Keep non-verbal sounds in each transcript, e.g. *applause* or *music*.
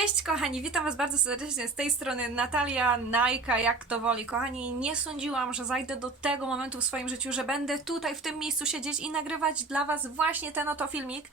Cześć kochani, witam was bardzo serdecznie z tej strony Natalia Najka, jak to woli. Kochani, nie sądziłam, że zajdę do tego momentu w swoim życiu, że będę tutaj w tym miejscu siedzieć i nagrywać dla was właśnie ten oto filmik.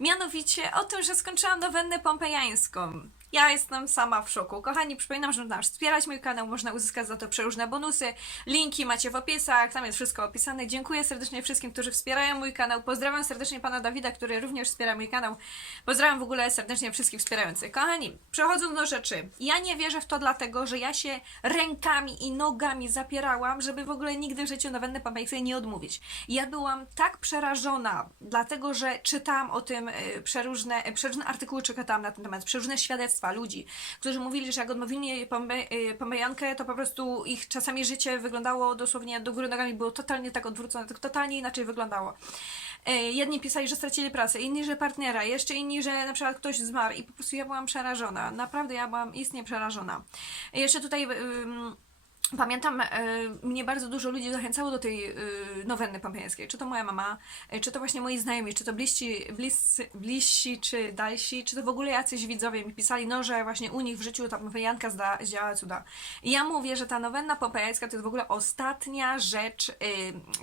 Mianowicie o tym, że skończyłam nowennę pompejańską. Ja jestem sama w szoku. Kochani, przypominam, że można wspierać mój kanał, można uzyskać za to przeróżne bonusy. Linki macie w opisach, tam jest wszystko opisane. Dziękuję serdecznie wszystkim, którzy wspierają mój kanał. Pozdrawiam serdecznie pana Dawida, który również wspiera mój kanał. Pozdrawiam w ogóle serdecznie wszystkich wspierających. Kochani, przechodząc do rzeczy. Ja nie wierzę w to dlatego, że ja się rękami i nogami zapierałam, żeby w ogóle nigdy w życiu nowenny pompejańskiej nie odmówić. Ja byłam tak przerażona, dlatego że czytałam o tym y, przeróżne, y, przeróżne artykuły, czytałam na ten temat, przeróżne świadectwa ludzi, którzy mówili, że jak odmówili y, pompejankę, to po prostu ich czasami życie wyglądało dosłownie do góry nogami, było totalnie tak odwrócone, tak totalnie inaczej wyglądało. Y, Jedni pisali, że stracili pracę, inni, że partnera, jeszcze inni, że na przykład ktoś zmarł i po prostu ja byłam przerażona. Naprawdę ja byłam istnie przerażona. Jeszcze tutaj ym, Pamiętam, e, mnie bardzo dużo ludzi zachęcało do tej e, nowenny pompejańskiej. Czy to moja mama, e, czy to właśnie moi znajomi, czy to bliżsi, bliscy, bliżsi czy dalsi, czy to w ogóle jacyś widzowie mi pisali, no, że właśnie u nich w życiu ta pompejanka zda, zdziałała cuda. I ja mówię, że ta nowenna pompejańska to jest w ogóle ostatnia rzecz, y,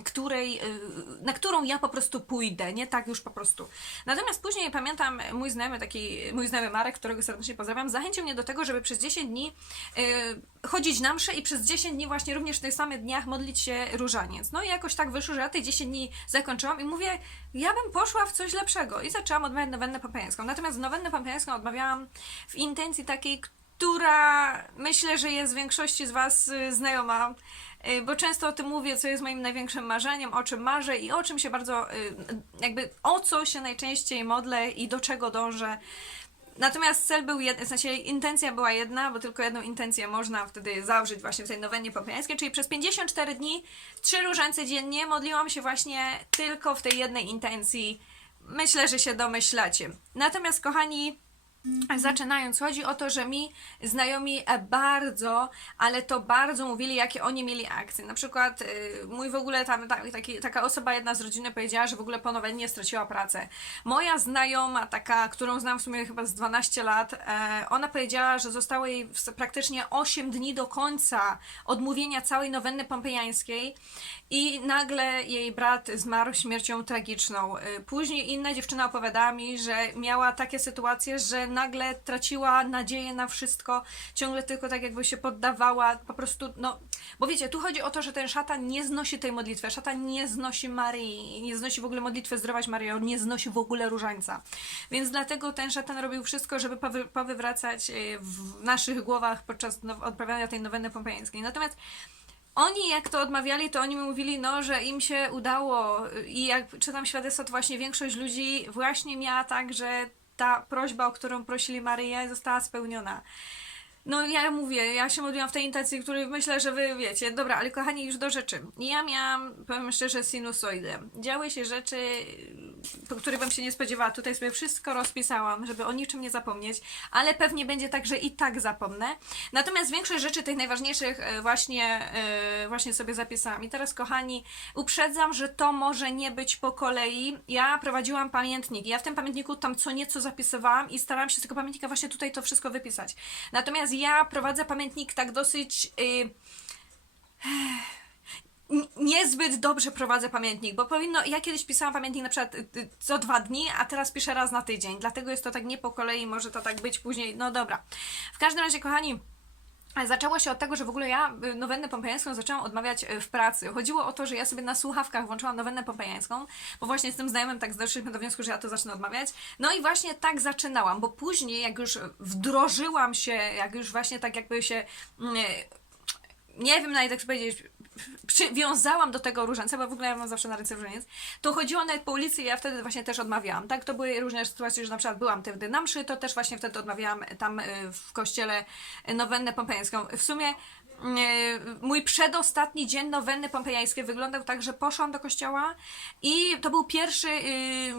której, y, na którą ja po prostu pójdę, nie tak już po prostu. Natomiast później pamiętam, mój znajomy taki, mój znajomy Marek, którego serdecznie pozdrawiam, zachęcił mnie do tego, żeby przez 10 dni y, chodzić na mszę i przez 10 dni właśnie również w tych samych dniach modlić się różaniec. No i jakoś tak wyszło, że ja te 10 dni zakończyłam i mówię, ja bym poszła w coś lepszego i zaczęłam odmawiać nowennę pompejańską. Natomiast nowennę pompejańską odmawiałam w intencji takiej, która myślę, że jest większości z Was y, znajoma, y, bo często o tym mówię, co jest moim największym marzeniem, o czym marzę i o czym się bardzo, y, jakby o co się najczęściej modlę i do czego dążę. Natomiast cel był jeden, w sensie intencja była jedna, bo tylko jedną intencję można wtedy zawrzeć właśnie w tej nowennie pompejańskiej, czyli przez 54 dni, trzy różańce dziennie modliłam się właśnie tylko w tej jednej intencji. Myślę, że się domyślacie. Natomiast kochani, Zaczynając, chodzi o to, że mi znajomi e, bardzo, ale to bardzo mówili, jakie oni mieli akcje. Na przykład y, mój w ogóle tam ta, taki, taka osoba, jedna z rodziny powiedziała, że w ogóle po nowennie straciła pracę. Moja znajoma, taka, którą znam w sumie chyba z 12 lat, e, ona powiedziała, że zostało jej praktycznie 8 dni do końca odmówienia całej nowenny pompejańskiej i nagle jej brat zmarł śmiercią tragiczną. Y, Później inna dziewczyna opowiadała mi, że miała takie sytuacje, że nagle traciła nadzieję na wszystko, ciągle tylko tak jakby się poddawała, po prostu, no, bo wiecie, tu chodzi o to, że ten szatan nie znosi tej modlitwy, szatan nie znosi Maryi, nie znosi w ogóle modlitwy Zdrowaś Maryjo, nie znosi w ogóle różańca. Więc dlatego ten szatan robił wszystko, żeby powy, powywracać y, w naszych głowach podczas odprawiania tej nowenny pompejańskiej. Natomiast oni jak to odmawiali, to oni mi mówili, no, że im się udało i jak czytam świadectwo, to właśnie większość ludzi właśnie miała tak, że ta prośba, o którą prosili Maryję, została spełniona. No ja mówię, ja się modliłam w tej intencji, której myślę, że wy wiecie. Dobra, ale kochani, już do rzeczy. Ja miałam, powiem szczerze, sinusoidę. Działy się rzeczy, których bym się nie spodziewała. Tutaj sobie wszystko rozpisałam, żeby o niczym nie zapomnieć, ale pewnie będzie tak, że i tak zapomnę. Natomiast większość rzeczy tych najważniejszych e, właśnie, e, właśnie sobie zapisałam. I teraz, kochani, uprzedzam, że to może nie być po kolei. Ja prowadziłam pamiętnik. Ja w tym pamiętniku tam co nieco zapisywałam i starałam się z tego pamiętnika właśnie tutaj to wszystko wypisać. Natomiast ja prowadzę pamiętnik tak dosyć. y, *sighs* n- niezbyt dobrze prowadzę pamiętnik, bo powinno, ja kiedyś pisałam pamiętnik na przykład y, y, co dwa dni, a teraz piszę raz na tydzień, dlatego jest to tak nie po kolei, może to tak być później, no dobra. W każdym razie, kochani, Zaczęło się od tego, że w ogóle ja y, nowennę pompejańską zaczęłam odmawiać y, w pracy. Chodziło o to, że ja sobie na słuchawkach włączyłam nowennę pompejańską, bo właśnie z tym znajomym tak doszliśmy do wniosku, że ja to zacznę odmawiać. No i właśnie tak zaczynałam, bo później jak już wdrożyłam się, jak już właśnie tak jakby się... nie wiem nawet jak powiedzieć, przywiązałam do tego różańca, bo w ogóle ja mam zawsze na ręce różaniec, to chodziło nawet po ulicy i ja wtedy właśnie też odmawiałam, tak? To były różne sytuacje, że na przykład byłam wtedy na mszy, to też właśnie wtedy odmawiałam tam y, w kościele nowennę pompejańską. W sumie mój przedostatni dzień nowenny pompejańskiej wyglądał tak, że poszłam do kościoła i to był pierwszy y,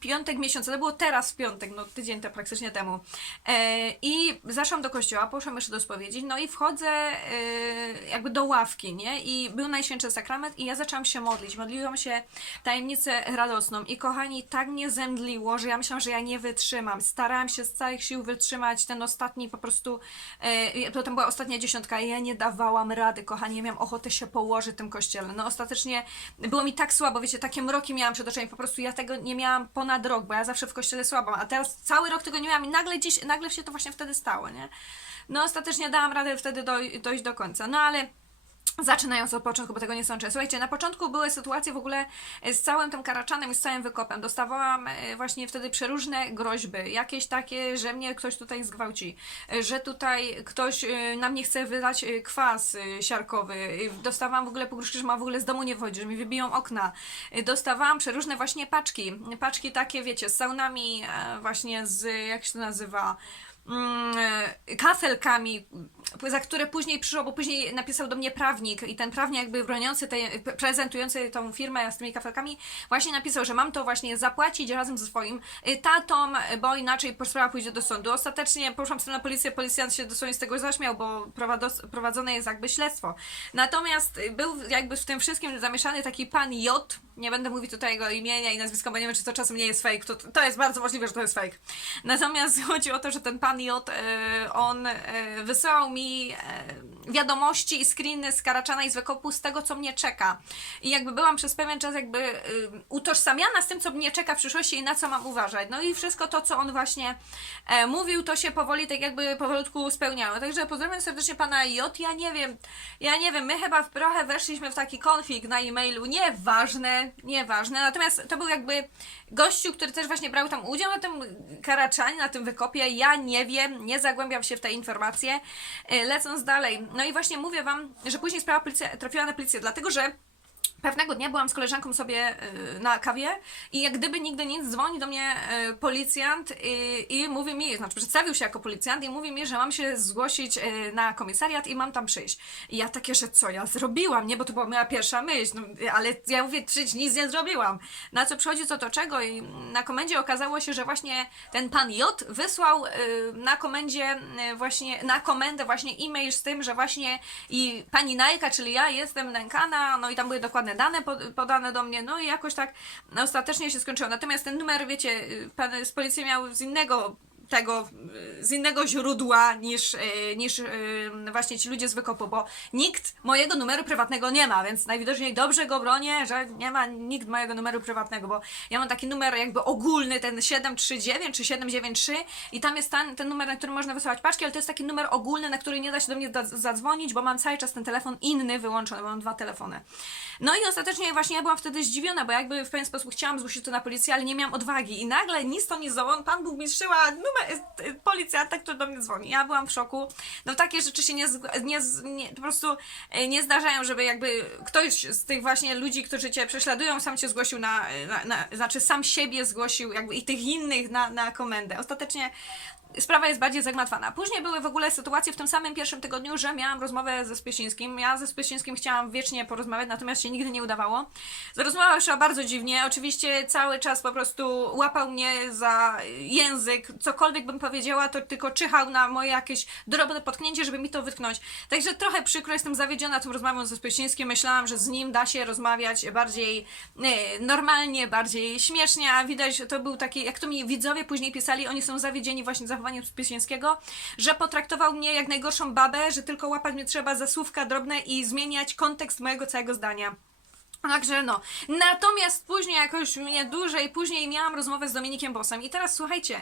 piątek miesiąca, to było teraz w piątek, no tydzień to praktycznie temu. E, I zaszłam do kościoła, poszłam jeszcze do spowiedzi, no i wchodzę y, jakby do ławki, nie? I był Najświętszy Sakrament i ja zaczęłam się modlić. Modliłam się tajemnicę radosną i kochani, tak mnie zemdliło, że ja myślałam, że ja nie wytrzymam. Starałam się z całych sił wytrzymać ten ostatni po prostu, e, to tam była ostatnia dziesiątka i ja nie dawałam rady, kochani, ja miałam ochotę się położyć w tym kościele. No ostatecznie było mi tak słabo, wiecie, takie mroki miałam przed oczami, po prostu ja tego nie miałam ponad rok, bo ja zawsze w kościele słabo, a teraz cały rok tego nie miałam i nagle dziś, nagle się to właśnie wtedy stało, nie? No ostatecznie dałam radę wtedy doj, dojść do końca, no ale Zaczynając od początku, bo tego nie sączę. Słuchajcie, na początku były sytuacje w ogóle z całym tym karaczanem i z całym wykopem. Dostawałam e, właśnie wtedy przeróżne groźby. Jakieś takie, że mnie ktoś tutaj zgwałci, e, że tutaj ktoś e, na mnie chce wylać e, kwas e, siarkowy. E, Dostawałam w ogóle pogróżki, że ma w ogóle z domu nie wchodzi, że mi wybiją okna. E, Dostawałam przeróżne właśnie paczki. Paczki takie, wiecie, z saunami e, właśnie z, jak się to nazywa, e, kafelkami, za które później przyszło, bo później napisał do mnie prawnik i ten prawnik jakby broniący, prezentujący tą firmę z tymi kafelkami właśnie napisał, że mam to właśnie zapłacić razem ze swoim y, tatą, bo inaczej sprawa pójdzie do sądu. Ostatecznie poszłam z tym na policję, policjant się dosłownie z tego zaśmiał, bo prowadzone jest jakby śledztwo. Natomiast y, był jakby w tym wszystkim zamieszany taki pan J, nie będę mówić tutaj jego imienia i nazwiska, bo nie wiem, czy to czasem nie jest fake. To, to jest bardzo możliwe, że to jest fake. Natomiast *laughs* chodzi o to, że ten pan J, e, on e, wysyłał mi e, wiadomości i screeny z Karaczana i z Wykopu z tego, co mnie czeka. I jakby byłam przez pewien czas jakby e, utożsamiana z tym, co mnie czeka w przyszłości i na co mam uważać. No i wszystko to, co on właśnie mówił, to się powoli tak jakby powolutku spełniało. Także pozdrawiam serdecznie pana J. Ja nie wiem, ja nie wiem, my chyba trochę weszliśmy w taki konflikt na e-mailu, nieważne, nieważne. Natomiast to był jakby gościu, który też właśnie brał tam udział na tym Karaczanie, na tym wykopie. Ja nie wiem, nie zagłębiam się w te informacje. E, Lecąc dalej, no i właśnie mówię wam, że później sprawa policja, trafiła na policję, dlatego że Pewnego dnia byłam z koleżanką sobie y, na kawie i jak gdyby nigdy nic dzwoni do mnie y, policjant i, i mówi mi, znaczy przedstawił się jako policjant i mówi mi, że mam się zgłosić y, na komisariat i mam tam przyjść. I ja takie, że co ja zrobiłam, nie? Bo to była moja pierwsza myśl, no, ale ja mówię, przyjść, nic nie zrobiłam. Na co przychodzi co to czego i na komendzie okazało się, że właśnie ten pan J wysłał na komendzie właśnie, na komendę właśnie e-mail z tym, że właśnie i pani Najka, czyli ja jestem nękana, no i tam były dokładne dane pod- podane do mnie, no i jakoś tak ostatecznie się skończyło. Natomiast ten numer, wiecie, pan z policji miał z innego tego, y, z innego źródła niż, y, niż y, właśnie ci ludzie z wykopu, bo nikt mojego numeru prywatnego nie ma, więc najwidoczniej dobrze go bronię, że nie ma nikt mojego numeru prywatnego, bo ja mam taki numer jakby ogólny, ten 739 czy 793 i tam jest ten, ten numer, na który można wysyłać paczki, ale to jest taki numer ogólny, na który nie da się do mnie zadzwonić, bo mam cały czas ten telefon inny wyłączony, bo mam dwa telefony. No i ostatecznie właśnie ja byłam wtedy zdziwiona, bo jakby w pewien sposób chciałam zgłosić to na policję, ale nie miałam odwagi i nagle nic to nie zdołał, pan Bóg mi szyła numer y, policjanta, który do mnie dzwoni. Ja byłam w szoku. No takie rzeczy się nie, nie, nie po prostu y, nie zdarzają, żeby jakby ktoś z tych właśnie ludzi, którzy cię prześladują, sam cię zgłosił na, na, na znaczy sam siebie zgłosił jakby i tych innych na, na komendę. Ostatecznie sprawa jest bardziej zagmatwana. Później były w ogóle sytuacje w tym samym pierwszym tygodniu, że miałam rozmowę ze Spiesińskim. Ja ze Spiesińskim chciałam wiecznie porozmawiać, natomiast się nigdy nie udawało. Rozmowa szła bardzo dziwnie. Oczywiście cały czas po prostu łapał mnie za język. Cokolwiek bym powiedziała, to tylko czyhał na moje jakieś drobne potknięcie, żeby mi to wytknąć. Także trochę przykro, jestem zawiedziona tą rozmową ze Spiesińskim. Myślałam, że z nim da się rozmawiać bardziej e, normalnie, bardziej śmiesznie, a widać, to był taki, jak to mi widzowie później pisali, oni są zawiedzieni właśnie zachowaniem Spiesińskiego, że potraktował mnie jak najgorszą babę, że tylko łapać mnie trzeba za słówka drobne i zmieniać kontekst mojego całego zdania. Także no. Natomiast później, jakoś mnie dłużej, później miałam rozmowę z Dominikiem Bossem. I teraz słuchajcie.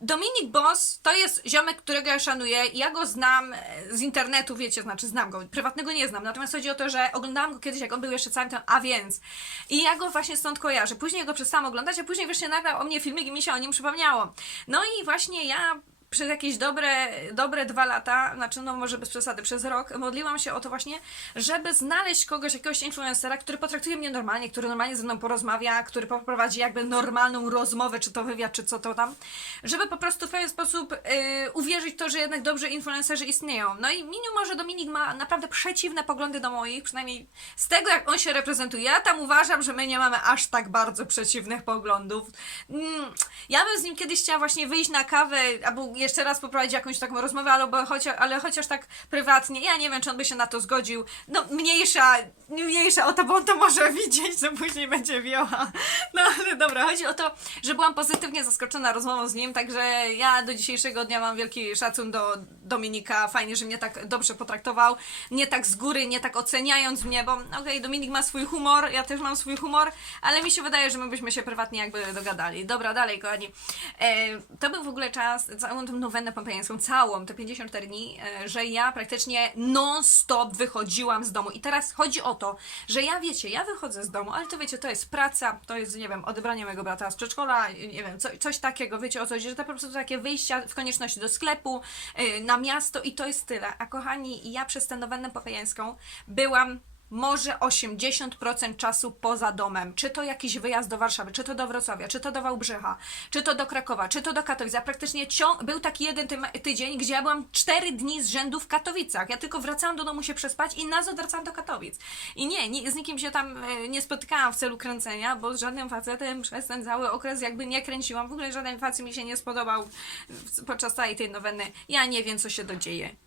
Dominik Boss to jest ziomek, którego ja szanuję. Ja go znam e, z internetu, wiecie, znaczy znam go. Prywatnego nie znam. Natomiast chodzi o to, że oglądałam go kiedyś, jak on był jeszcze całym ten, a więc. I ja go właśnie stąd kojarzę. Później go przestałam oglądać, a później wreszcie nagrał o mnie filmik i mi się o nim przypomniało. No i właśnie ja przez jakieś dobre, dobre dwa lata, znaczy no może bez przesady, przez rok, modliłam się o to właśnie, żeby znaleźć kogoś, jakiegoś influencera, który potraktuje mnie normalnie, który normalnie ze mną porozmawia, który poprowadzi jakby normalną rozmowę, czy to wywiad, czy co to tam, żeby po prostu w pewien sposób y, uwierzyć to, że jednak dobrzy influencerzy istnieją. No i mimo, że Dominik ma naprawdę przeciwne poglądy do moich, przynajmniej z tego, jak on się reprezentuje, ja tam uważam, że my nie mamy aż tak bardzo przeciwnych poglądów. Mm, ja bym z nim kiedyś chciała właśnie wyjść na kawę, albo jeszcze raz poprowadzić jakąś taką rozmowę, albo chociaż, ale chociaż tak prywatnie. Ja nie wiem, czy on by się na to zgodził. No, mniejsza, mniejsza o to, bo on to może *laughs* widzieć, co później będzie wioła. No, ale dobra, chodzi o to, że byłam pozytywnie zaskoczona rozmową z nim, także ja do dzisiejszego dnia mam wielki szacun do Dominika. Fajnie, że mnie tak dobrze potraktował. Nie tak z góry, nie tak oceniając mnie, bo okej, Dominik ma swój humor, ja też mam swój humor, ale mi się wydaje, że my byśmy się prywatnie jakby dogadali. Dobra, dalej, kochani. E, to był w ogóle czas, tą nowenę pompejańską, całą, te 54 dni, e, że ja praktycznie non-stop wychodziłam z domu. I teraz chodzi o to, że ja wiecie, ja wychodzę z domu, ale to wiecie, to jest praca, to jest, nie wiem, odebranie mojego brata z przedszkola, nie wiem, co, coś takiego, wiecie o co chodzi, że to po prostu takie wyjścia w konieczności do sklepu, e, na miasto i to jest tyle. A kochani, ja przez tę nowenę pompejańską byłam może 80% czasu poza domem. Czy to jakiś wyjazd do Warszawy, czy to do Wrocławia, czy to do Wałbrzycha, czy to do Krakowa, czy to do Katowic. Ja praktycznie ciąg... był taki jeden tym- tydzień, gdzie ja byłam 4 dni z rzędu w Katowicach. Ja tylko wracałam do domu się przespać i na wracałam do Katowic. I nie, nie z nikim się tam e, nie spotykałam w celu kręcenia, bo z żadnym facetem przez ten cały okres jakby nie kręciłam. W ogóle żaden facet mi się nie spodobał podczas całej tej noweny. Ja nie wiem, co się dodzieje.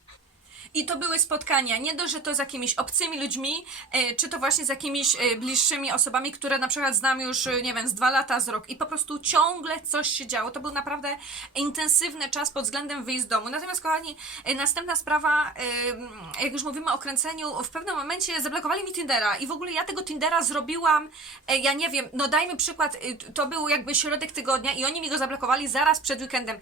I to były spotkania, nie dość, że to z jakimiś obcymi ludźmi, e, czy to właśnie z jakimiś e, bliższymi osobami, które na przykład znam już, e, nie wiem, z dwa lata, z rok i po prostu ciągle coś się działo. To był naprawdę intensywny czas pod względem wyjść z domu. Natomiast, kochani, następna sprawa, jak już mówimy o kręceniu, w pewnym momencie zablokowali mi Tindera i w ogóle ja tego Tindera zrobiłam, ja nie wiem, no dajmy przykład, to był jakby środek tygodnia i oni mi go zablokowali zaraz przed weekendem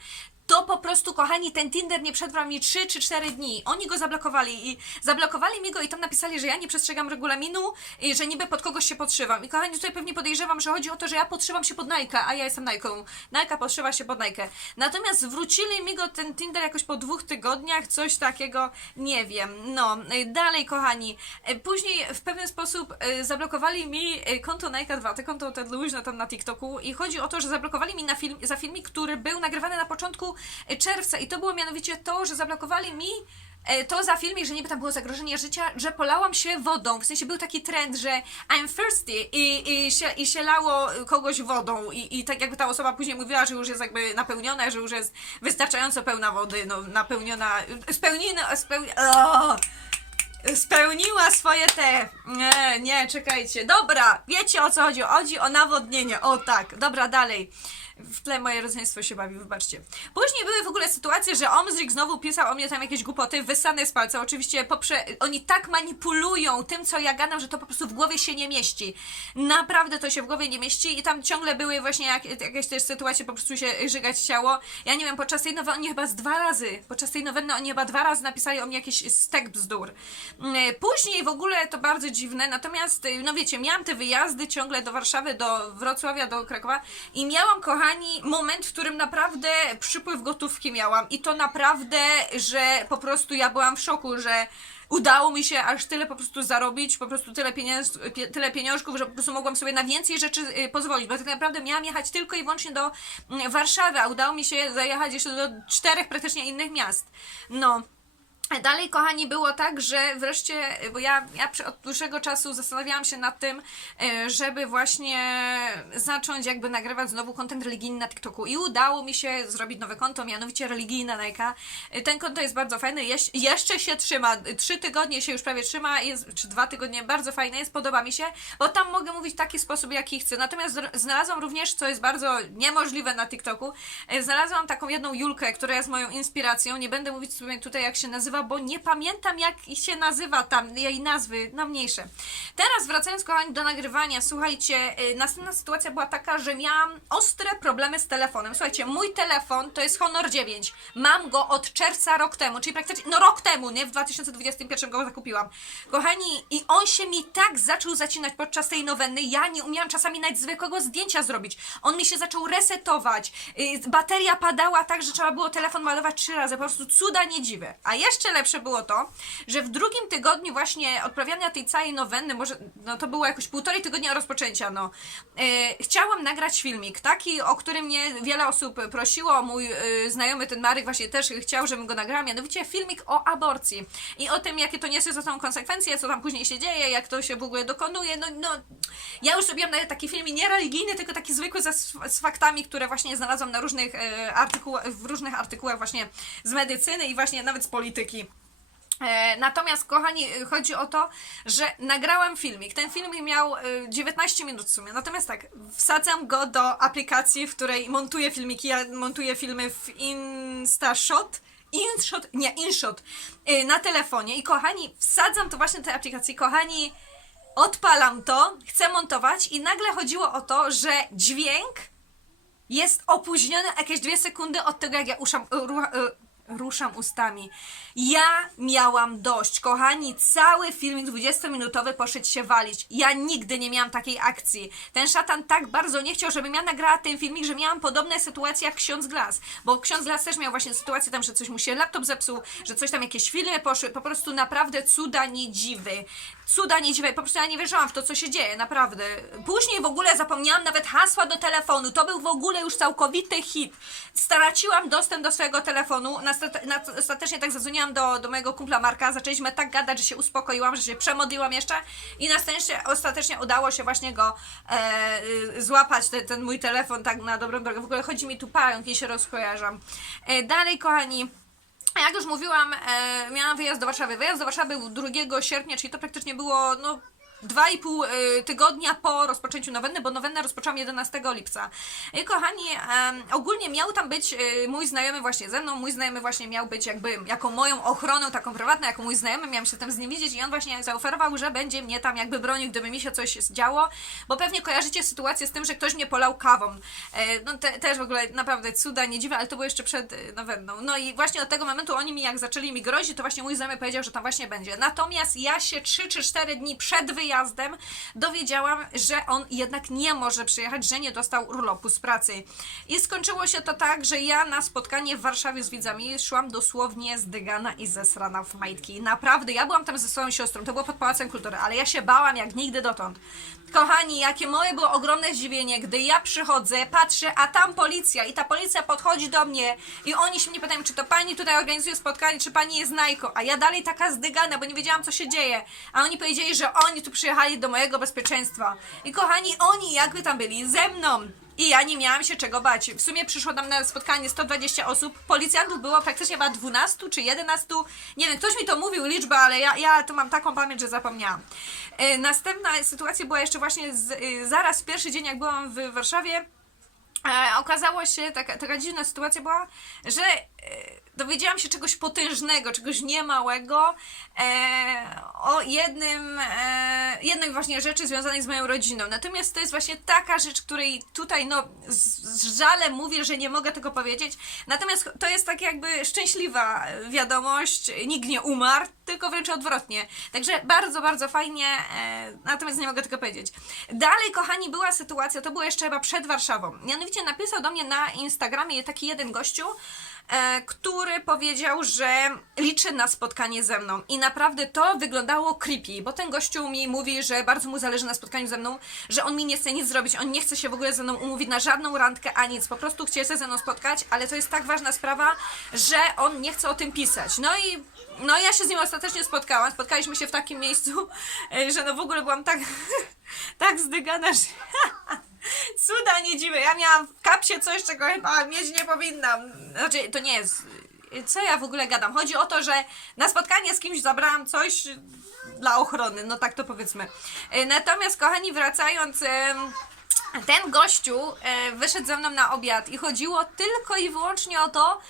to po prostu, kochani, ten Tinder nie przetrwał mi 3 czy 4 dni. Oni go zablokowali i zablokowali mi go i tam napisali, że ja nie przestrzegam regulaminu i że niby pod kogoś się podszywam. I kochani, tutaj pewnie podejrzewam, że chodzi o to, że ja podszywam się pod Nike, a ja jestem Nike'ą. Nike podszywa się pod Nike. Natomiast zwrócili mi go ten Tinder jakoś po dwóch tygodniach, coś takiego, nie wiem. No, y, dalej, kochani. Y, Później w pewien sposób y, zablokowali mi konto Nike 2, te konto te luźne tam na TikToku i chodzi o to, że zablokowali mi na film, za filmik, który był nagrywany na początku czerwca i to było mianowicie to, że zablokowali mi to za filmik, że niby tam było zagrożenie życia, że polałam się wodą. W sensie był taki trend, że I'm thirsty i, i, się, i się lało kogoś wodą i, i tak jakby ta osoba później mówiła, że już jest jakby napełniona, że już jest wystarczająco pełna wody, no napełniona, spełniona, spełni, o! spełniła swoje te. Nie, nie, czekajcie. Dobra, wiecie o co chodzi? Chodzi o nawodnienie. O tak, dobra, dalej. W tle moje rodzeństwo się bawi, wybaczcie. Później były w ogóle sytuacje, że Omzrik znowu pisał o mnie tam jakieś głupoty, wyssane z palca. Oczywiście poprze... oni tak manipulują tym, co ja gadam, że to po prostu w głowie się nie mieści. Naprawdę to się w głowie nie mieści i tam ciągle były właśnie jak, jakieś też sytuacje, po prostu się żygać chciało. Ja nie wiem, podczas tej nowenny oni chyba z dwa razy, podczas tej nowenny oni chyba dwa razy napisali o mnie jakiś stek bzdur. Mm, Później w ogóle to bardzo dziwne, natomiast y, no wiecie, miałam te wyjazdy ciągle do Warszawy, do Wrocławia, do Krakowa i miałam, kochani, moment, w którym naprawdę przypływ gotówki miałam i to naprawdę, że po prostu ja byłam w szoku, że udało mi się aż tyle po prostu zarobić, po prostu tyle, pieniędzy, pie, tyle pieniążków, że po prostu mogłam sobie na więcej rzeczy y, pozwolić, bo tak naprawdę miałam jechać tylko i wyłącznie do mm, Warszawy, a udało mi się zajechać jeszcze do czterech praktycznie innych miast. No. Dalej, kochani, było tak, że wreszcie, bo ja, ja od dłuższego czasu zastanawiałam się nad tym, e, żeby właśnie zacząć jakby nagrywać znowu kontent religijny na TikToku i udało mi się zrobić nowe konto, mianowicie religijne Nike. E, Ten konto jest bardzo fajny, jeś- jeszcze się trzyma, trzy tygodnie się już prawie trzyma, jest, czy dwa tygodnie, bardzo fajne jest, podoba mi się, bo tam mogę mówić w taki sposób, jaki chcę. Natomiast znalazłam również, co jest bardzo niemożliwe na TikToku, e, znalazłam taką jedną Julkę, która jest moją inspiracją, nie będę mówić sobie tutaj jak się nazywa, nazywa, bo nie pamiętam jak się nazywa tam, jej nazwy, no mniejsze. Teraz wracając kochani do nagrywania, słuchajcie, y, następna sytuacja była taka, że miałam ostre problemy z telefonem. Słuchajcie, mój telefon to jest Honor 9. Mam go od czerwca rok temu, czyli praktycznie, no rok temu, nie? W 2021 go zakupiłam. Kochani, i on się mi tak zaczął zacinać podczas tej nowenny, ja nie umiałam czasami nawet zwykłego zdjęcia zrobić. On mi się zaczął resetować, y, bateria padała tak, że trzeba było telefon ładować trzy razy, po prostu cuda nie dziwy. A jeszcze lepsze było to, że w drugim tygodniu właśnie odprawiania tej całej nowenny, może, no to było jakoś półtorej tygodnia rozpoczęcia, no, y, chciałam nagrać filmik, taki, o którym mnie wiele osób prosiło, mój y, znajomy ten Marek właśnie też chciał, żebym go nagrała, mianowicie filmik o aborcji i o tym, jakie to niesie ze sobą konsekwencje, co tam później się dzieje, jak to się w ogóle dokonuje, no, no ja już zrobiłam nawet taki film nie religijny, tylko taki zwykły ze, z faktami, które właśnie znalazłam na różnych e, artykułach, w różnych artykułach właśnie z medycyny i właśnie nawet z polityki. E, Natomiast, kochani, e, chodzi o to, że nagrałam filmik. Ten filmik miał e, 19 minut w sumie. Natomiast tak, wsadzam go do aplikacji, w której montuję filmiki. Ja montuję filmy w InstaShot. InShot, nie, InShot e, na telefonie. I kochani, wsadzam to właśnie do tej aplikacji. Kochani, odpalam to, chcę montować i nagle chodziło o to, że dźwięk jest opóźniony jakieś dwie sekundy od tego, jak ja uszam, ruszam ustami. Ja miałam dość. Kochani, cały filmik 20-minutowy poszedł się walić. Ja nigdy nie miałam takiej akcji. Ten szatan tak bardzo nie chciał, żebym ja nagrała ten filmik, że miałam podobne sytuacje jak ksiądz Glass. Bo ksiądz Glass też miał właśnie sytuację tam, że coś mu się laptop zepsuł, że coś tam, jakieś filmy poszły. Po prostu naprawdę cuda nie dziwy. Cuda nie dziwy. Po prostu ja nie wierzyłam w to, co się dzieje. Naprawdę. Później w ogóle zapomniałam nawet hasła do telefonu. To był w ogóle już całkowity hit. Straciłam dostęp do swojego telefonu. Na- Ostatecznie tak zadzwoniłam do, do mojego kumpla Marka. Zaczęliśmy tak gadać, że się uspokoiłam, że się przemodliłam jeszcze. I następnie ostatecznie udało się właśnie go e, y, złapać, te, ten mój telefon tak na dobrą drogę. W ogóle chodzi mi tu pająk i się rozkojarzam. E, dalej, kochani. Jak już mówiłam, e, miałam wyjazd do Warszawy. Wyjazd do Warszawy był 2 sierpnia, czyli to praktycznie było no, 2,5 y, tygodnia po rozpoczęciu nowenny, bo nowennę rozpoczęłam 11 lipca. I kochani, em, ogólnie miał tam być y, mój znajomy właśnie ze mną, mój znajomy właśnie miał być jakby jako moją ochroną taką prywatną, jako mój znajomy, miałam się tam z nim widzieć i on właśnie zaoferował, że będzie mnie tam jakby bronił, gdyby mi się coś działo, bo pewnie kojarzycie sytuację z tym, że ktoś mnie polał kawą. E, no te, też w ogóle naprawdę cuda, nie dziwa, ale to było jeszcze przed y, nowenną. No i właśnie od tego momentu oni mi jak zaczęli mi grozić, to właśnie mój znajomy powiedział, że tam właśnie będzie. Natomiast ja się 3 czy 4 dni przed wyjazdem dowiedziałam, że on jednak nie może przyjechać, że nie dostał urlopu z pracy. I skończyło się to tak, że ja na spotkanie w Warszawie z widzami szłam dosłownie zdygana i zesrana w majtki. Naprawdę, ja byłam tam ze swoją siostrą, to było pod Pałacem Kultury, ale ja się bałam jak nigdy dotąd. Kochani, jakie moje było ogromne zdziwienie, gdy ja przychodzę, patrzę, a tam policja i ta policja podchodzi do mnie i oni się mnie pytają, czy to pani tutaj organizuje spotkanie, czy pani jest Najko, a ja dalej taka zdygana, bo nie wiedziałam, co się dzieje. A oni powiedzieli, że oni tu przyjechali do mojego bezpieczeństwa. I kochani, oni jakby tam byli ze mną. I ja nie miałam się czego bać. W sumie przyszło tam na spotkanie 120 osób. Policjantów było praktycznie chyba 12 czy 11. Nie wiem, ktoś mi to mówił liczbę, ale ja, ja to mam taką pamięć, że zapomniałam. E, następna sytuacja była jeszcze właśnie z, e, zaraz pierwszy dzień, jak byłam w Warszawie. E, okazało się, taka, taka dziwna sytuacja była, że e, dowiedziałam się czegoś potężnego, czegoś niemałego e, o jednym, e, jednej właśnie rzeczy związanej z moją rodziną. Natomiast to jest właśnie taka rzecz, której tutaj no z, z żalem mówię, że nie mogę tego powiedzieć. Natomiast to jest tak jakby szczęśliwa wiadomość, nikt nie umarł, tylko wręcz odwrotnie. Także bardzo, bardzo fajnie, e, natomiast nie mogę tego powiedzieć. Dalej, kochani, była sytuacja, to było jeszcze chyba przed Warszawą. Mianowicie napisał do mnie na Instagramie taki jeden gościu, który powiedział, że liczy na spotkanie ze mną. I naprawdę to wyglądało creepy, bo ten gościu mi mówi, że bardzo mu zależy na spotkaniu ze mną, że on mi nie chce nic zrobić, on nie chce się w ogóle ze mną umówić na żadną randkę, a nic. Po prostu chce się ze mną spotkać, ale to jest tak ważna sprawa, że on nie chce o tym pisać. No i no ja się z nim ostatecznie spotkałam. Spotkaliśmy się w takim miejscu, e, że no w ogóle byłam tak, *laughs* tak zdygana, że *laughs* cuda nie dziwy. Ja miałam w kapsie coś, czego chyba mieć nie powinnam. Znaczy, to nie jest... Co ja w ogóle gadam? Chodzi o to, że na spotkanie z kimś zabrałam coś dla ochrony, no tak to powiedzmy. E, Natomiast, kochani, wracając... ten gościu e, wyszedł ze mną na obiad i chodziło tylko i wyłącznie o to,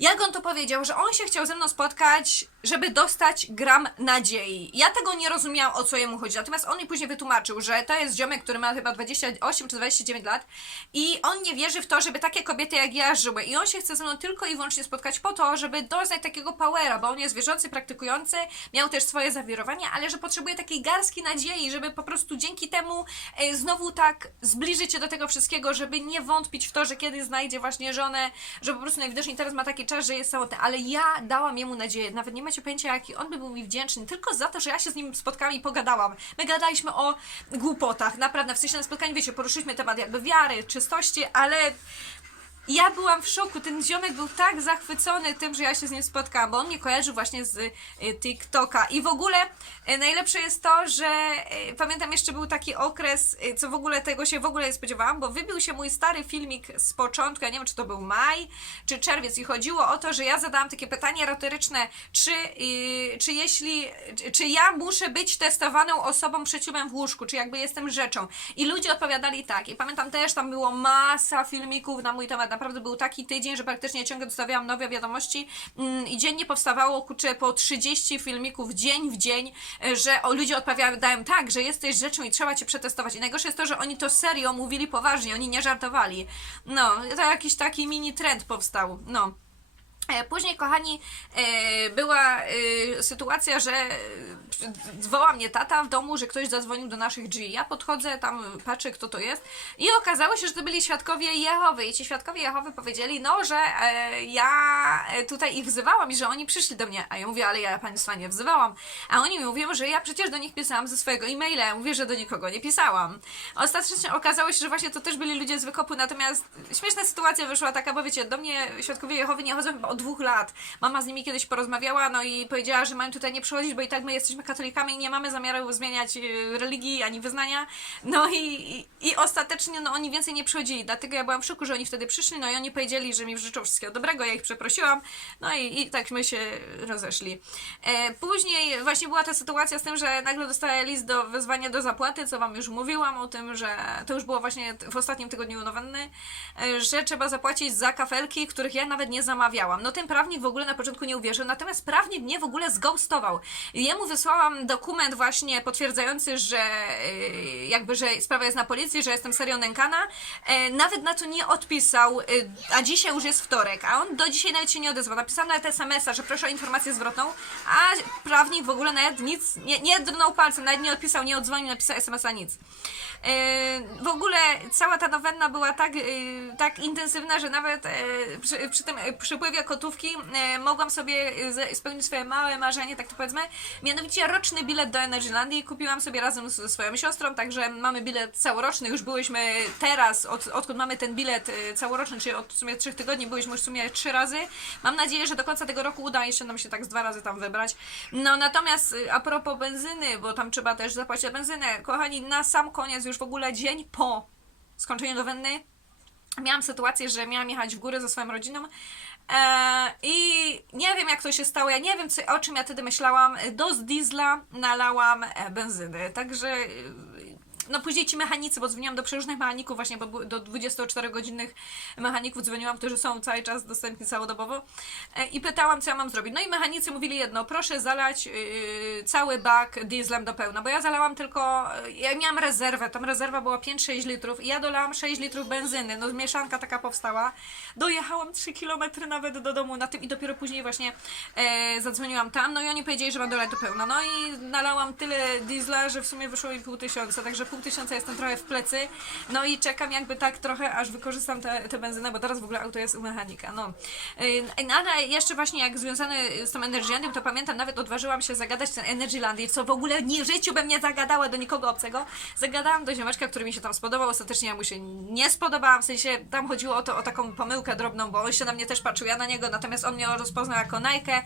Jak on to powiedział, że on się chciał ze mną spotkać, żeby dostać gram nadziei. Ja tego nie rozumiałam, o co jemu chodzi. Natomiast on mi później wytłumaczył, że to jest ziomek, który ma chyba 28 czy 29 lat i on nie wierzy w to, żeby takie kobiety jak ja żyły. I on się chce ze mną tylko i wyłącznie spotkać po to, żeby doznać takiego powera, bo on jest wierzący, praktykujący, miał też swoje zawirowania, ale że potrzebuje takiej garstki nadziei, żeby po prostu dzięki temu e, znowu tak zbliżyć się do tego wszystkiego, żeby nie wątpić w to, że kiedyś znajdzie właśnie żonę, że po prostu najwidoczniej teraz ma taki czas, że jest samotny. Ale ja dałam jemu nadzieję. Nawet nie macie pojęcia, jaki on by był mi wdzięczny, tylko za to, że ja się z nim spotkałam i pogadałam. My gadaliśmy o głupotach, naprawdę. W sensie na spotkaniu, wiecie, poruszyliśmy temat jakby wiary, czystości, ale ja byłam w szoku. Ten ziomek był tak zachwycony tym, że ja się z nim spotkałam, bo on mnie kojarzył właśnie z y, TikToka. I w ogóle y, najlepsze jest to, że y, pamiętam jeszcze był taki okres, co w ogóle tego się w ogóle nie spodziewałam, bo wybił się mój stary filmik z początku, ja nie wiem, czy to był maj, czy czerwiec, i chodziło o to, że ja zadałam takie pytanie retoryczne, czy, czy jeśli, czy, ja muszę być testowaną osobą przed w łóżku, czy jakby jestem rzeczą. I ludzie odpowiadali tak. I pamiętam też, tam było masa filmików na mój temat. Naprawdę był taki tydzień, że praktycznie ciągle dostawiałam nowe wiadomości mm, i dziennie powstawało, kurczę, po 30 filmików dzień w dzień, e, że ludzie odpowiadają tak, że jesteś rzeczą i trzeba cię przetestować. I najgorsze jest to, że oni to serio mówili poważnie, oni nie żartowali. No, to jakiś taki mini trend powstał. No. E, Później, kochani, e, była e, sytuacja, że zwoła mnie tata w domu, że ktoś zadzwonił do naszych drzwi. Ja podchodzę, tam patrzę, kto to jest i okazało się, że to byli świadkowie Jehowy. I ci świadkowie Jehowy powiedzieli, no, że ja tutaj ich wzywałam i że oni przyszli do mnie. A ja mówię, ale ja państwa nie wzywałam. A oni mi mówią, że ja przecież do nich pisałam ze swojego e-maila. Ja mówię, że do nikogo nie pisałam. Ostatecznie okazało się, że właśnie to też byli ludzie z wykopu, natomiast śmieszna sytuacja wyszła taka, bo wiecie, do mnie świadkowie Jehowy nie chodzą chyba od dwóch lat. Mama z nimi kiedyś porozmawiała, no i powiedziała, że mają tutaj nie przychodzić, bo i tak my jesteśmy katolikami i nie mamy zamiaru zmieniać y, religii ani wyznania. No i, i, i ostatecznie no oni więcej nie przychodzili, dlatego ja byłam w szoku, że oni wtedy przyszli, no i oni powiedzieli, że mi życzą wszystkiego dobrego, ja ich przeprosiłam, no i, i takśmy się rozeszli. E, później właśnie była ta sytuacja z tym, że nagle dostałem list do wezwania do zapłaty, co wam już mówiłam o tym, że to już było właśnie w ostatnim tygodniu nowenny, e, że trzeba zapłacić za kafelki, których ja nawet nie zamawiałam. No ten prawnik w ogóle na początku nie uwierzył, natomiast prawnik mnie w ogóle zghostował. Jemu wysłałam dokument właśnie potwierdzający, że e, jakby, że sprawa jest na policji, że jestem serio nękana. E, nawet na to nie odpisał, e, a dzisiaj już jest wtorek, a on do dzisiaj nawet się nie odezwał. Napisał nawet SMS-a, że proszę o informację zwrotną, a prawnik w ogóle nawet nic, nie, nie drgnął palcem, nawet nie odpisał, nie odzwonił, napisał SMS-a, nic. E, w ogóle cała ta nowenna była tak, e, tak intensywna, że nawet e, przy, przy tym przypływie kotówki e, mogłam sobie e, spełnić swoje małe marzenie, tak to powiedzmy, mianowicie roczny bilet do Energylandii. Kupiłam sobie razem ze swoją siostrą, także mamy bilet całoroczny. Już byłyśmy teraz, od, odkąd mamy ten bilet e, całoroczny, czyli od w sumie trzech tygodni, byłyśmy już w sumie trzy razy. Mam nadzieję, że do końca tego roku uda jeszcze nam się tak z dwa razy tam wybrać. No natomiast a propos benzyny, bo tam trzeba też zapłacić za benzynę. Kochani, na sam koniec, już w ogóle dzień po skończeniu nowenny, miałam sytuację, że miałam jechać w górę ze swoją rodziną i nie wiem jak to się stało, ja nie wiem co, o czym ja wtedy myślałam, do z diesla nalałam e, benzyny, także e, no później ci mechanicy, bo dzwoniłam do przeróżnych mechaników właśnie, bo do 24-godzinnych mechaników dzwoniłam, którzy są cały czas dostępni całodobowo e, i pytałam, co ja mam zrobić. No i mechanicy mówili jedno, proszę zalać yy, cały bak dieslem do pełna, bo ja zalałam tylko, yy, ja miałam rezerwę, tam rezerwa była 5-6 litrów i ja dolałam 6 litrów benzyny, no mieszanka taka powstała. Dojechałam 3 km nawet do domu na tym i dopiero później właśnie e, zadzwoniłam tam, no i oni powiedzieli, że mam dolać do pełna. No i nalałam tyle diesla, że w sumie wyszło mi pół tysiąca, także pół tysiąca jestem trochę w plecy, no i czekam jakby tak trochę, aż wykorzystam tę benzynę, bo teraz w ogóle auto jest u mechanika, no. No ale jeszcze właśnie jak związany z tą Energylandią, to pamiętam, nawet odważyłam się zagadać ten Energylandii, co w ogóle nie w życiu bym nie zagadała do nikogo obcego. Zagadałam do ziomeczka, który mi się tam spodobał, ostatecznie ja mu się nie spodobałam, w sensie tam chodziło o to, o taką pomyłkę drobną, bo on się na mnie też patrzył, ja na niego, natomiast on mnie rozpoznał jako Nike,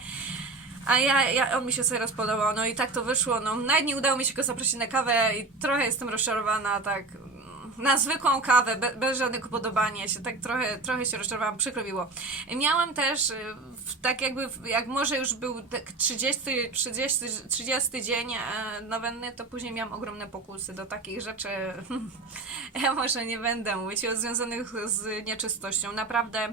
a ja, ja, on mi się serio spodobał, no i tak to wyszło, no nawet nie udało mi się go zaprosić na kawę i trochę jestem rozczarowana, tak, mm, na zwykłą kawę, be, bez żadnego podobania się, tak trochę, trochę się rozczarowałam, przykro mi było. Miałam też, y, tak jakby, jak może już był tak 30, 30, 30 dzień e, nowenny, to później miałam ogromne pokusy do takich rzeczy, *laughs* ja może nie będę mówić, o związanych z nieczystością, naprawdę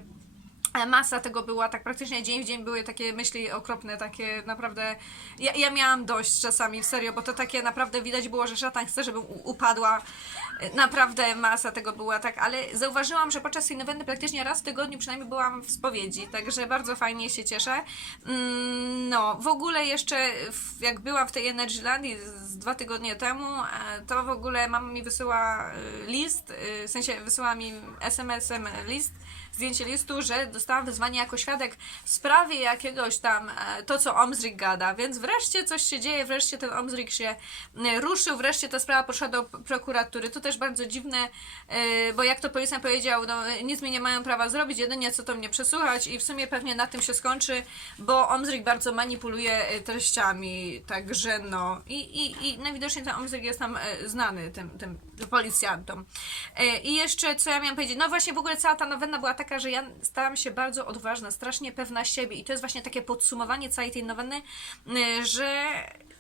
masa tego była, tak praktycznie dzień w dzień były takie myśli okropne, takie naprawdę. Ja, ja miałam dość czasami, serio, bo to takie naprawdę widać było, że szatan chce, żebym upadła. Naprawdę masa tego była, tak, ale zauważyłam, że podczas tej nowenny praktycznie raz w tygodniu przynajmniej byłam w spowiedzi, także bardzo fajnie się cieszę. Mm, No, w ogóle jeszcze jak byłam w tej Energylandii z dwa tygodnie temu, e, to w ogóle mama mi wysyła e, list, e, w sensie wysyła mi SMS-em list, zdjęcie listu, że dostałam wezwanie jako świadek w sprawie jakiegoś tam, e, to co Omzrik gada, więc wreszcie coś się dzieje, wreszcie ten Omzrik się e, ruszył, wreszcie ta sprawa poszła do prokuratury. To też bardzo dziwne, e, bo jak to policjant powiedział, no nic mi nie mają prawa zrobić, jedynie co to mnie przesłuchać i w sumie pewnie na tym się skończy, bo Omzrik bardzo manipuluje treściami, także no i, i, i najwidoczniej ten Omzrik jest tam znany tym, tym policjantom. I jeszcze co ja miałam powiedzieć, no właśnie w ogóle cała ta nowenna była taka, że ja stałam się bardzo odważna, strasznie pewna siebie i to jest właśnie takie podsumowanie całej tej nowenny, y, że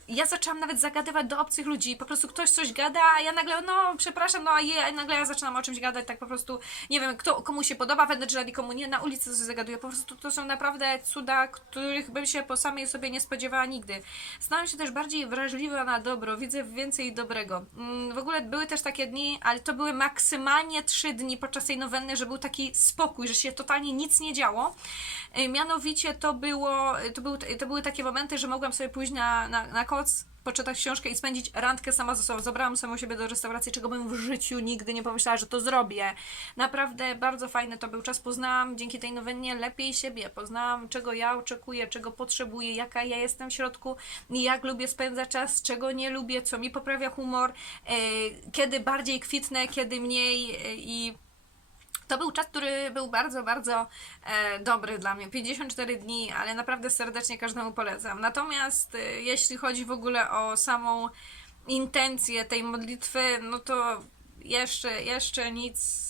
ja zaczęłam nawet zagadywać do obcych ludzi, po prostu ktoś coś gada, a ja nagle, no przepraszam, no a je, nagle ja zaczynam o czymś gadać, tak po prostu, nie wiem, kto, komu się podoba, będę czy komu nie, na ulicy coś zagaduję, po prostu to są naprawdę cuda, których bym się po samej sobie nie spodziewała nigdy. Stałam się też bardziej wrażliwa na dobro, widzę więcej dobrego. Mm, W ogóle były też takie dni, ale to były maksymalnie trzy dni podczas tej nowenny, że był taki spokój, że się totalnie nic nie działo. Y, Mianowicie to było, to, był, to były takie momenty, że mogłam sobie pójść na, na, na koc, poczytać książkę i spędzić randkę sama ze sobą. Zabrałam samą siebie do restauracji, czego bym w życiu nigdy nie pomyślała, że to zrobię. Naprawdę bardzo fajny to był czas. Poznałam dzięki tej nowennie lepiej siebie. Poznałam, czego ja oczekuję, czego potrzebuję, jaka ja jestem w środku, jak lubię spędzać czas, czego nie lubię, co mi poprawia humor, e, kiedy bardziej kwitnę, kiedy mniej e, i to był czas, który był bardzo, bardzo e, dobry dla mnie. 54 dni, ale naprawdę serdecznie każdemu polecam. Natomiast e, jeśli chodzi w ogóle o samą intencję tej modlitwy, no to jeszcze, jeszcze nic.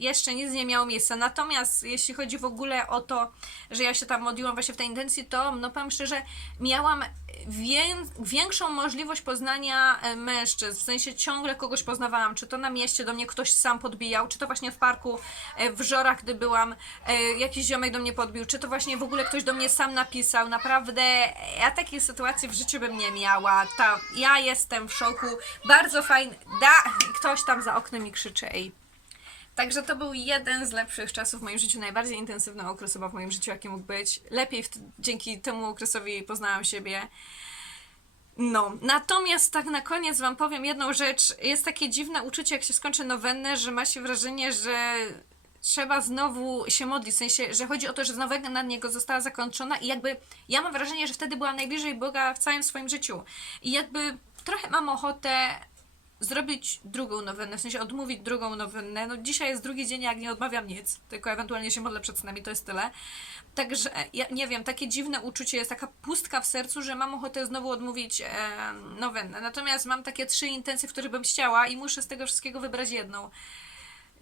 Jeszcze nic nie miało miejsca. Natomiast jeśli chodzi w ogóle o to, że ja się tam modliłam właśnie w tej intencji, to no powiem szczerze, miałam wię, większą możliwość poznania e, mężczyzn. W sensie ciągle kogoś poznawałam. Czy to na mieście do mnie ktoś sam podbijał, czy to właśnie w parku, e, w Żorach, gdy byłam, e, jakiś ziomek do mnie podbił, czy to właśnie w ogóle ktoś do mnie sam napisał. Naprawdę ja takiej sytuacji w życiu bym nie miała. Ta, ja jestem w szoku. Bardzo fajny. Da, ktoś tam za oknem mi krzyczy, ej. Także to był jeden z lepszych czasów w moim życiu, najbardziej intensywny okres chyba w moim życiu, jaki mógł być. Lepiej dzięki temu okresowi poznałam siebie. No, natomiast tak na koniec Wam powiem jedną rzecz. Jest takie dziwne uczucie, jak się skończy nowennę, że ma się wrażenie, że trzeba znowu się modlić, w sensie, że chodzi o to, że znowu na niego została zakończona i jakby ja mam wrażenie, że wtedy byłam najbliżej Boga w całym swoim życiu. I jakby trochę mam ochotę zrobić drugą nowennę, w sensie odmówić drugą nowennę. No dzisiaj jest drugi dzień, jak nie odmawiam nic, tylko ewentualnie się modlę przed snami, to jest tyle. Także, ja nie wiem, takie dziwne uczucie, jest taka pustka w sercu, że mam ochotę znowu odmówić e, nowennę. Natomiast mam takie trzy intencje, w których bym chciała i muszę z tego wszystkiego wybrać jedną.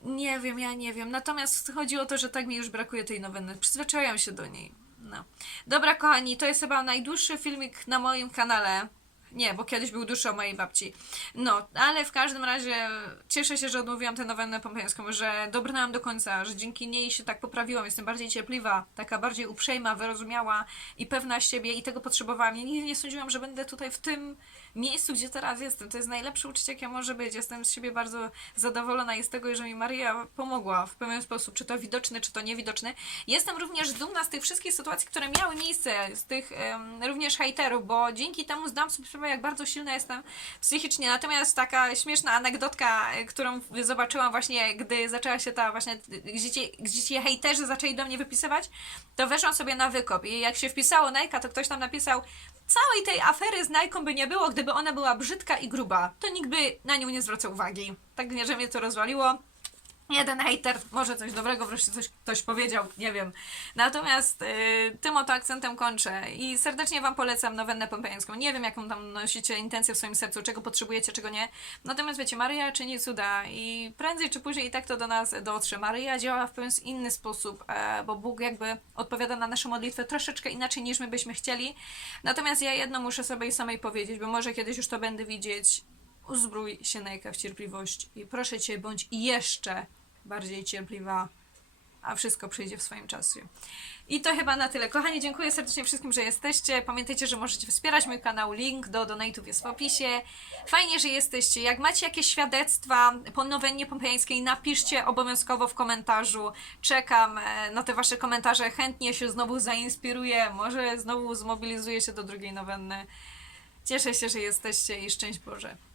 Nie wiem, ja nie wiem. Natomiast chodzi o to, że tak mi już brakuje tej nowenny. Przyzwyczajam się do niej. No. Dobra, kochani, to jest chyba najdłuższy filmik na moim kanale. Nie, bo kiedyś był dłuższy o mojej babci. No, ale w każdym razie cieszę się, że odmówiłam tę nowennę pompańską, że dobrnęłam do końca, że dzięki niej się tak poprawiłam. Jestem bardziej cierpliwa, taka bardziej uprzejma, wyrozumiała i pewna siebie i tego potrzebowałam. Ja nigdy nie sądziłam, że będę tutaj w tym miejscu, gdzie teraz jestem. To jest najlepsze uczucie, jakie może być. Jestem z siebie bardzo zadowolona i z tego, że mi Maria pomogła w pewien sposób, czy to widoczny, czy to niewidoczny. Jestem również dumna z tych wszystkich sytuacji, które miały miejsce, z tych em, również hejterów, bo dzięki temu zdam sobie sprawę, jak bardzo silna jestem psychicznie. Natomiast taka śmieszna anegdotka, e, którą zobaczyłam właśnie, gdy zaczęła się ta właśnie, gdzie ci, hejterzy zaczęli do mnie wypisywać, to weszłam sobie na wykop i jak się wpisało Najka, to ktoś tam napisał całej tej afery z Najką by nie było, gdyby ona była brzydka i gruba. To nikt by na nią nie zwracał uwagi. Tak nie, że mnie to rozwaliło. Jeden hater, może coś dobrego, wreszcie coś ktoś powiedział, nie wiem. Natomiast y, tym oto akcentem kończę i serdecznie Wam polecam nowennę pompejańską. Nie wiem, jaką tam nosicie intencję w swoim sercu, czego potrzebujecie, czego nie. Natomiast wiecie, Maryja czyni cuda i prędzej czy później i tak to do nas dotrze. Maryja działa w pewien inny sposób, e, bo Bóg jakby odpowiada na nasze modlitwy troszeczkę inaczej niż my byśmy chcieli. Natomiast ja jedno muszę sobie samej powiedzieć, bo może kiedyś już to będę widzieć. Uzbrój się Nejka w cierpliwość i proszę Cię, bądź jeszcze bardziej cierpliwa a wszystko przyjdzie w swoim czasie. I to chyba na tyle. Kochani, dziękuję serdecznie wszystkim, że jesteście. Pamiętajcie, że możecie wspierać mój kanał. Link do donate'ów jest w opisie. Fajnie, że jesteście. Jak macie jakieś świadectwa po nowennie pompejańskiej, napiszcie obowiązkowo w komentarzu. Czekam e, na te wasze komentarze. Chętnie się znowu zainspiruję. Może znowu zmobilizuję się do drugiej nowenny. Cieszę się, że jesteście i szczęść Boże.